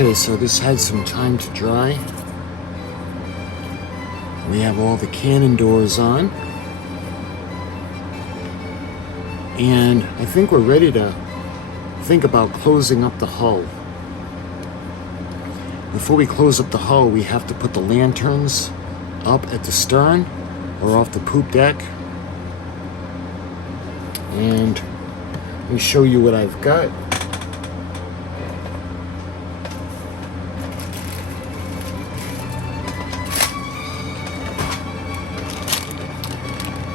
Okay, so this had some time to dry. We have all the cannon doors on. And I think we're ready to think about closing up the hull. Before we close up the hull, we have to put the lanterns up at the stern or off the poop deck. And let me show you what I've got.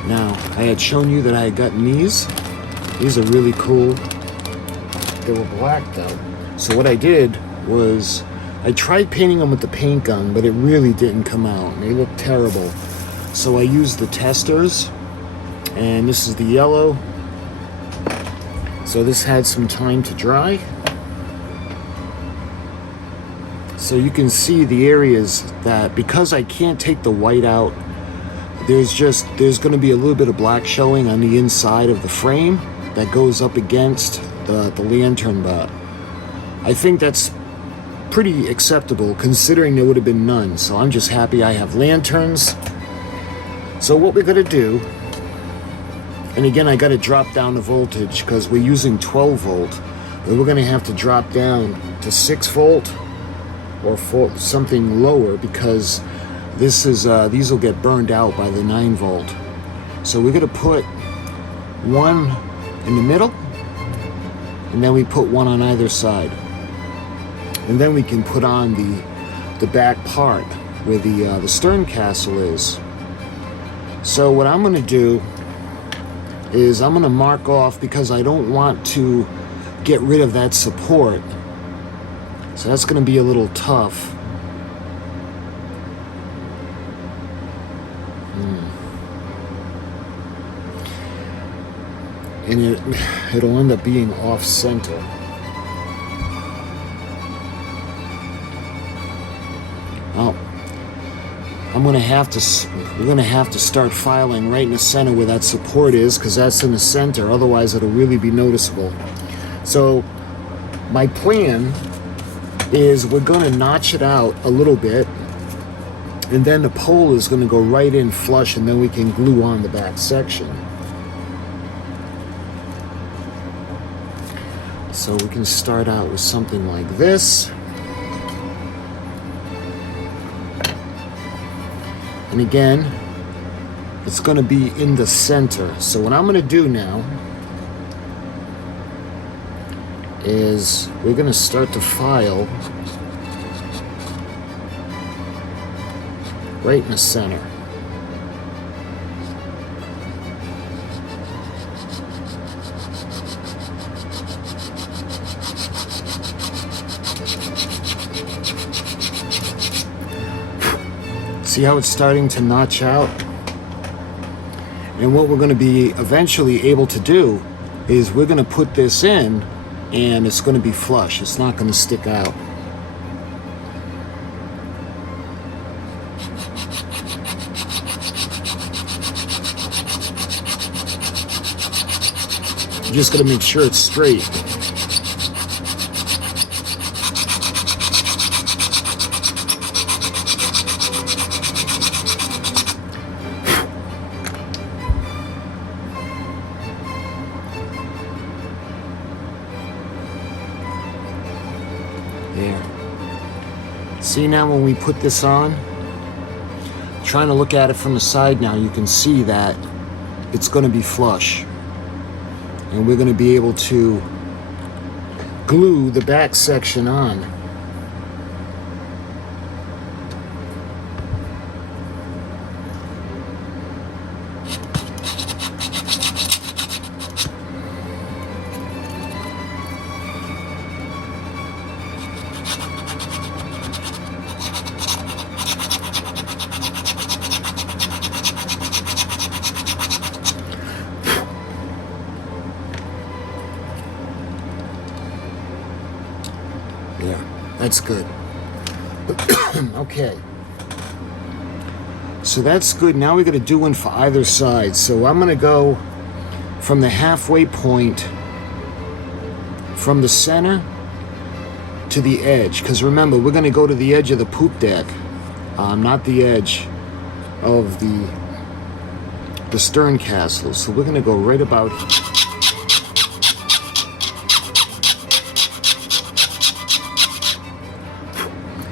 Now, I had shown you that I had gotten these. These are really cool. They were blacked out. So what I did was, I tried painting them with the paint gun, but it really didn't come out. They look terrible. So I used the testers, and this is the yellow. So this had some time to dry. So you can see the areas that, because I can't take the white out, there's going to be a little bit of black showing on the inside of the frame that goes up against the lantern, but I think that's pretty acceptable considering there would have been none. So I'm just happy I have lanterns. So what we're going to do, and again I got to drop down the voltage because we're using 12 volt, but we're going to have to drop down to 6 volt or something lower because this is these will get burned out by the 9 volt. So we're going to put one in the middle, and then we put one on either side, and then we can put on the back part where the stern castle is. So what I'm going to do is I'm going to mark off, because I don't want to get rid of that support, so that's going to be a little tough. And it'll end up being off center. Well, we're gonna have to start filing right in the center where that support is, because that's in the center, otherwise it'll really be noticeable. So my plan is we're gonna notch it out a little bit, and then the pole is gonna go right in flush, and then we can glue on the back section. So we can start out with something like this. And again, it's going to be in the center. So what I'm going to do now is we're going to start to file right in the center. See how it's starting to notch out? And what we're going to be eventually able to do is we're going to put this in, and it's going to be flush. It's not going to stick out. You just got to make sure it's straight. There. See, now when we put this on, trying to look at it from the side now, you can see that it's going to be flush. And we're going to be able to glue the back section on. Yeah, that's good. Okay. So that's good. Now we got to do one for either side. So I'm going to go from the halfway point from the center to the edge, because remember, we're going to go to the edge of the poop deck, not the edge of the stern castle. So we're going to go right about here.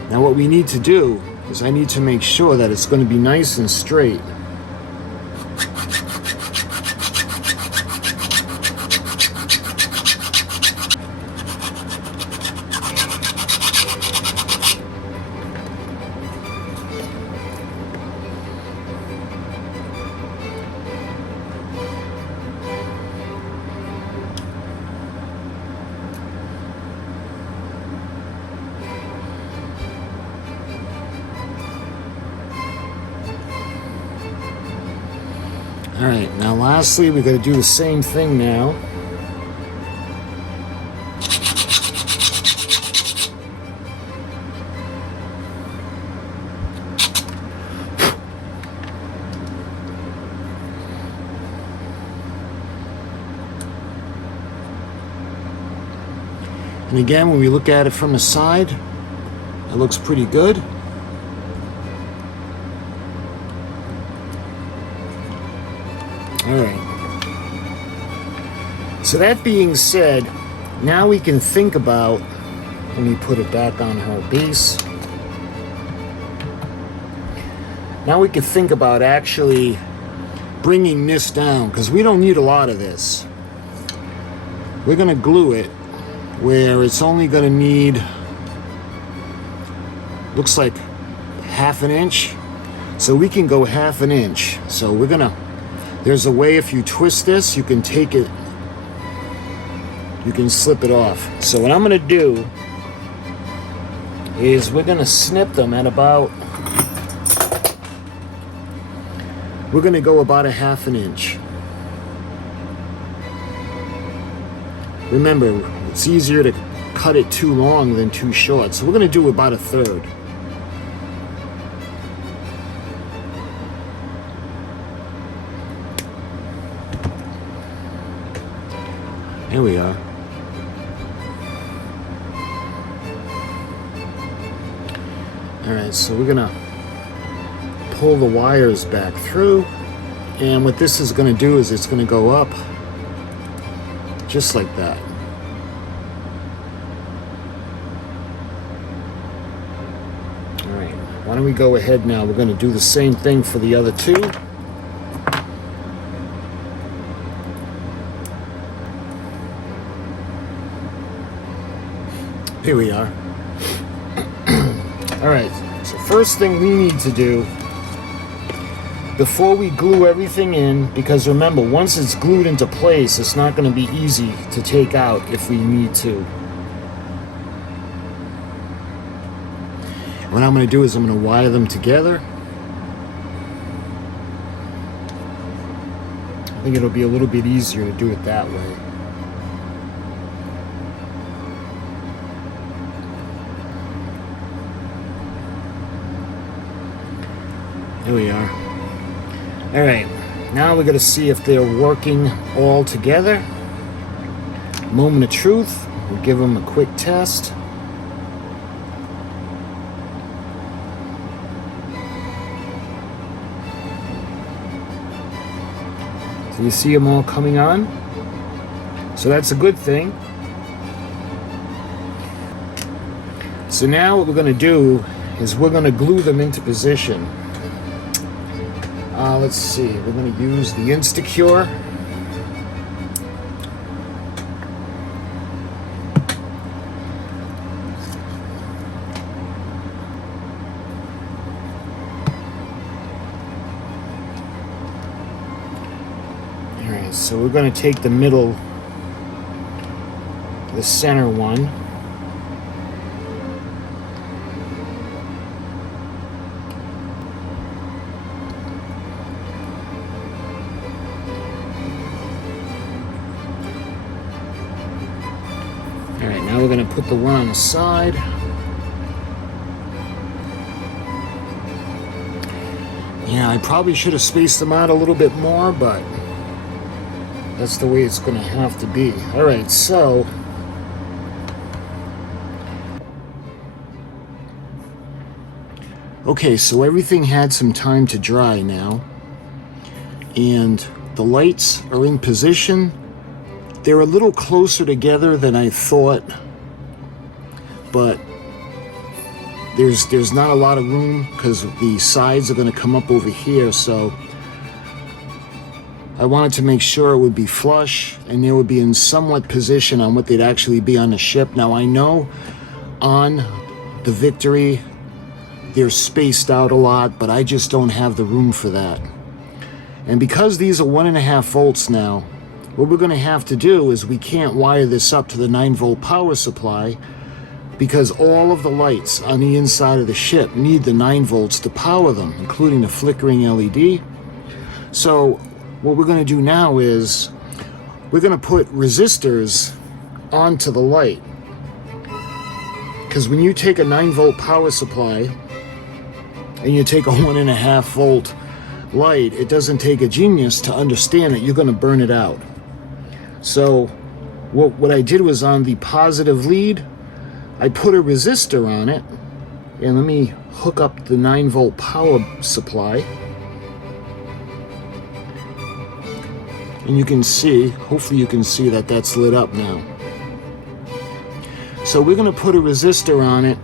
Now what we need to do is I need to make sure that it's going to be nice and straight. Alright, now lastly, we're going to do the same thing now. And again, when we look at it from the side, it looks pretty good. Alright. So that being said, now we can think about, let me put it back on her base. Now we can think about actually bringing this down, because we don't need a lot of this. We're going to glue it where it's only going to need, looks like ½ inch. So we can go ½ inch. So we're going to, there's a way if you twist this, you can take it, you can slip it off. So what I'm going to do is we're going to snip them at about, we're going to go about ½ inch. Remember, it's easier to cut it too long than too short. So we're going to do about 1/3. Here we are. Alright, so we're gonna pull the wires back through, and what this is gonna do is it's gonna go up just like that. Alright, why don't we go ahead now? We're gonna do the same thing for the other two. Here we are. Alright, so first thing we need to do before we glue everything in, because remember, once it's glued into place, it's not going to be easy to take out if we need to. What I'm going to do is I'm going to wire them together. I think it'll be a little bit easier to do it that way. Here we are. Alright, now we're going to see if they're working all together. Moment of truth. We'll give them a quick test. So you see them all coming on? So that's a good thing. So now what we're going to do is we're going to glue them into position. Let's see, we're going to use the Instacure. Alright, so we're going to take the middle, the center one. Alright, now we're going to put the one on the side. Yeah, I probably should have spaced them out a little bit more, but that's the way it's going to have to be. Alright, so Okay, so everything had some time to dry now, and the lights are in position. They're a little closer together than I thought, but there's not a lot of room because the sides are going to come up over here, so I wanted to make sure it would be flush and they would be in somewhat position on what they'd actually be on the ship. Now I know on the Victory they're spaced out a lot, but I just don't have the room for that. And because these are 1.5 volts now, what we're going to have to do is we can't wire this up to the 9-volt power supply because all of the lights on the inside of the ship need the 9 volts to power them, including the flickering LED. So what we're going to do now is we're going to put resistors onto the light. Because when you take a 9-volt power supply and you take a 1.5 volt light, it doesn't take a genius to understand that you're going to burn it out. So what I did was on the positive lead, I put a resistor on it, and let me hook up the 9-volt power supply. And you can see, hopefully you can see that that's lit up now. So we're going to put a resistor on it,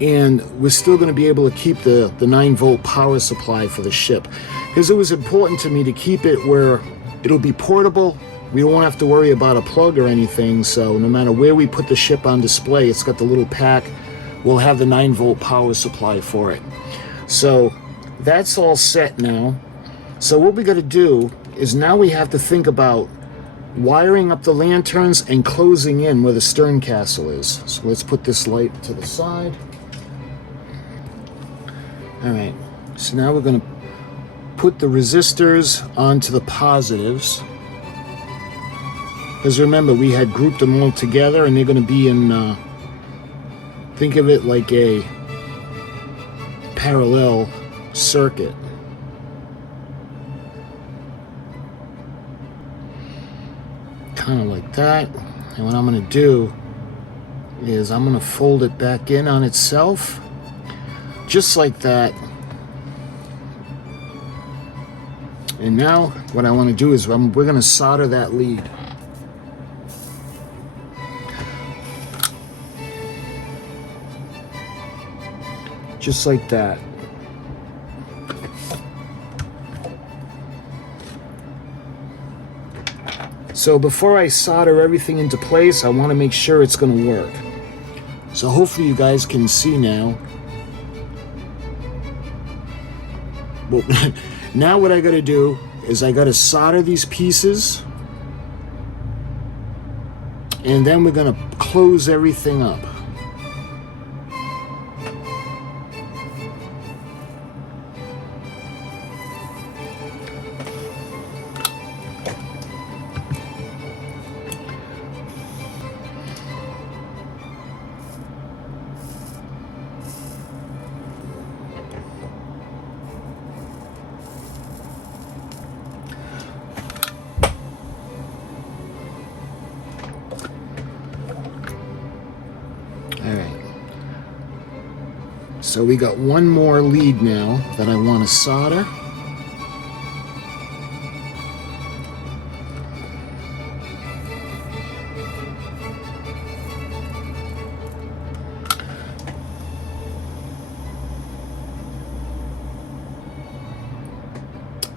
and we're still going to be able to keep the 9-volt power supply for the ship. Because it was important to me to keep it where it'll be portable. We won't have to worry about a plug or anything, so no matter where we put the ship on display, it's got the little pack. We'll have the 9-volt power supply for it. So that's all set now. So what we got to do is now we have to think about wiring up the lanterns and closing in where the stern castle is. So let's put this light to the side. Alright, so now we're going to put the resistors onto the positives. Because remember, we had grouped them all together and they're going to be in, think of it like a parallel circuit. Kind of like that. And what I'm going to do is I'm going to fold it back in on itself. Just like that. And now what I want to do is we're going to solder that lead. Just like that. So before I solder everything into place, I want to make sure it's going to work. So hopefully you guys can see now. Well, now what I got to do is I got to solder these pieces, and then we're going to close everything up. So we got one more lead now that I want to solder.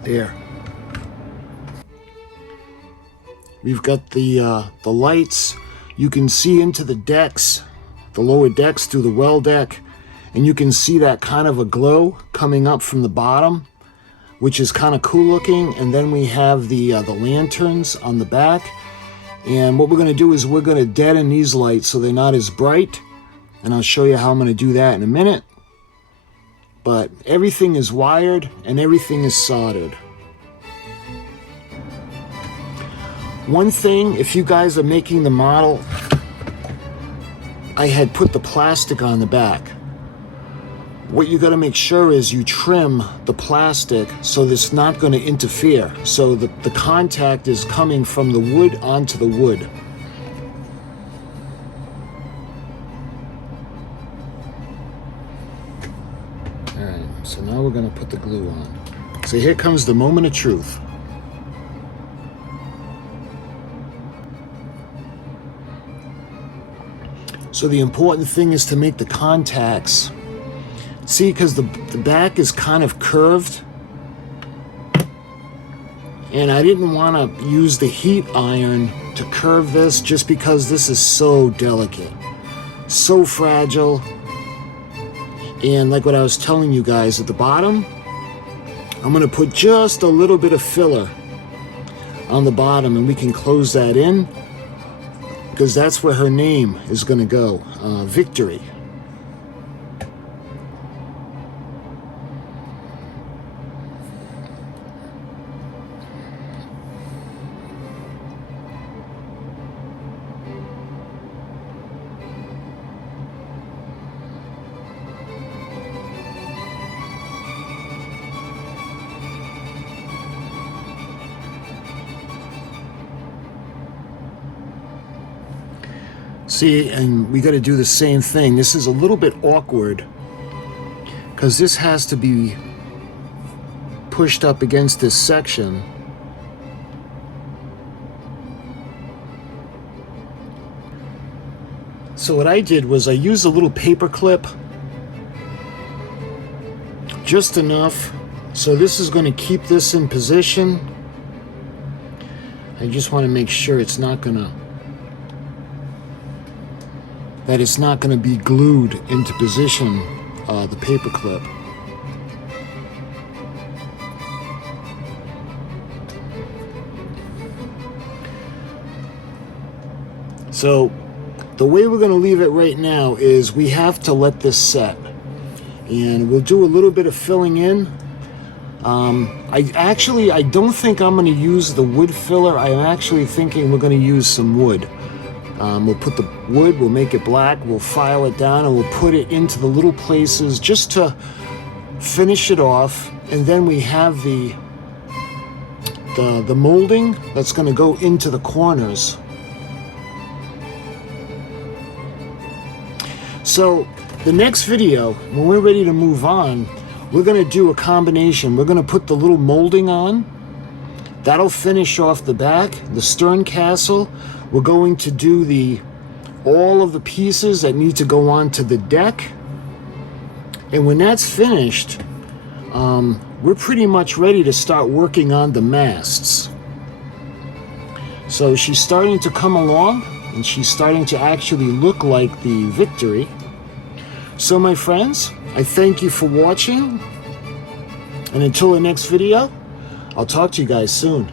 There. We've got the lights. You can see into the decks, the lower decks through the well deck. And you can see that kind of a glow coming up from the bottom, which is kind of cool looking. And then we have the lanterns on the back. And what we're going to do is we're going to deaden these lights so they're not as bright. And I'll show you how I'm going to do that in a minute. But everything is wired and everything is soldered. One thing, if you guys are making the model, I had put the plastic on the back. What you got to make sure is you trim the plastic so that it's not going to interfere. So the contact is coming from the wood onto the wood. now we're going to put the glue on. So here comes the moment of truth. So the important thing is to make the contacts. See, because the back is kind of curved. And I didn't want to use the heat iron to curve this just because this is so delicate, so fragile. And like what I was telling you guys at the bottom, I'm going to put just a little bit of filler on the bottom and we can close that in because that's where her name is going to go, Victory. See, and we got to do the same thing. This is a little bit awkward because this has to be pushed up against this section. So what I did was I used a little paper clip, just enough. So this is going to keep this in position. I just want to make sure it's not going to be glued into position, the paper clip. So the way we're going to leave it right now is we have to let this set, and we'll do a little bit of filling in. I don't think I'm going to use the wood filler. I'm actually thinking we're going to use some wood. We'll put the wood, we'll make it black, we'll file it down, and we'll put it into the little places just to finish it off. And then we have the molding that's going to go into the corners. So the next video, when we're ready to move on, we're going to do a combination. We're going to put the little molding on. That'll finish off the back, the stern castle. We're going to do all of the pieces that need to go onto the deck. And when that's finished, we're pretty much ready to start working on the masts. So she's starting to come along, and she's starting to actually look like the Victory. So my friends, I thank you for watching. And until the next video, I'll talk to you guys soon.